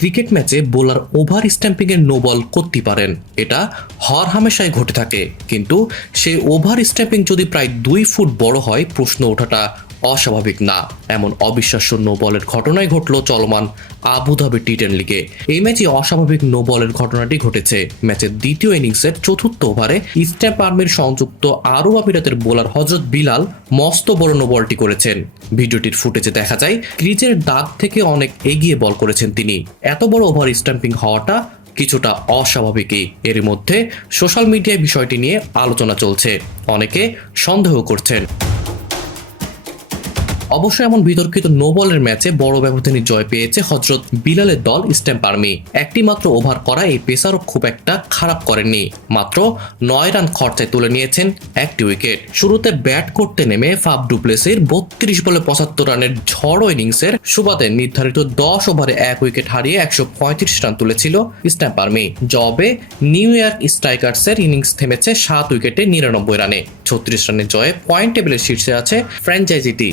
Cricket ম্যাচে bowler over stumping এর no ball করতে পারেন, এটা হর হামেশাই ঘটে থাকে। কিন্তু সেই ওভার স্ট্যাম্পিং যদি প্রায় 2 ফুট বড় হয়, প্রশ্ন ওঠাটা অস্বাভাবিক না। এমন অবিশ্বাস্য নো বলের ঘটনাই ঘটল চলমান আবুধাবি টি10 লিগে। এই ম্যাচে অস্বাভাবিক নো বলের ঘটনাটি ঘটেছে ম্যাচের দ্বিতীয় ইনিংসের চতুর্থ ওভারে স্ট্যাম্প আর্মির সংযুক্ত আরব আমিরাতের বোলার হজরত বিলাল মস্ত বড় নো বলটি করেছেন। ভিডিওটির ফুটেজে দেখা যায় ক্রিজের দাগ থেকে অনেক এগিয়ে বল করেছেন তিনি। এত বড় ওভার স্ট্যাম্পিং হওয়াটা কিছুটা অস্বাভাবিকই। এর মধ্যে সোশ্যাল মিডিয়ায় বিষয়টি নিয়ে আলোচনা চলছে, অনেকে সন্দেহ করছেন। অবশ্য এমন বিতর্কিত নো বলের ম্যাচে বড় ব্যবধানে জয় পেয়েছে হজরত বিলালের দল স্ট্যাম্প আর্মি। একটি মাত্র ওভার করা এই পেসারও খুব একটা খারাপ করেননি, মাত্র 9 রান খরচায় তুলে নিয়েছেন একটি উইকেট। শুরুতে ব্যাট করতে নেমে ফাফ ডু প্লেসির 32 বলে 75 রানের ঝড়ো ইনিংসের সুবাদে নির্ধারিত 10 ওভারে 1 উইকেট হারিয়ে 135 রান তুলেছিল স্ট্যাম্প আর্মি। জবে নিউ ইয়র্ক স্ট্রাইকার্সের ইনিংস থেমেছে 7 উইকেটে 99 রানে। 36 রানের জয়ে পয়েন্ট টেবিলের শীর্ষে আছে ফ্র্যাঞ্চাইজিটি।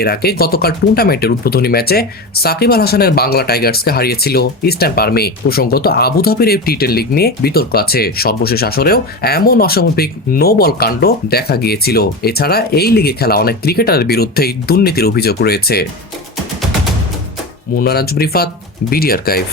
এর আগে গতকাল টুর্নামেন্টের উদ্বোধনী ম্যাচে সাকিব আল হাসানের বাংলা টাইগার্সকে হারিয়েছিল স্ট্যাম্প আর্মি। প্রসঙ্গত আবুধাবির এই টি10 লিগ নিয়ে বিতর্ক আছে। সর্বশেষ আসরেও এমন অস্বাভাবিক নো বল কাণ্ড দেখা গিয়েছিল। এছাড়া এই লিগে খেলা অনেক ক্রিকেটারের বিরুদ্ধেই দুর্নীতির অভিযোগ রয়েছে। Munna Nazm Rifat, BD archive.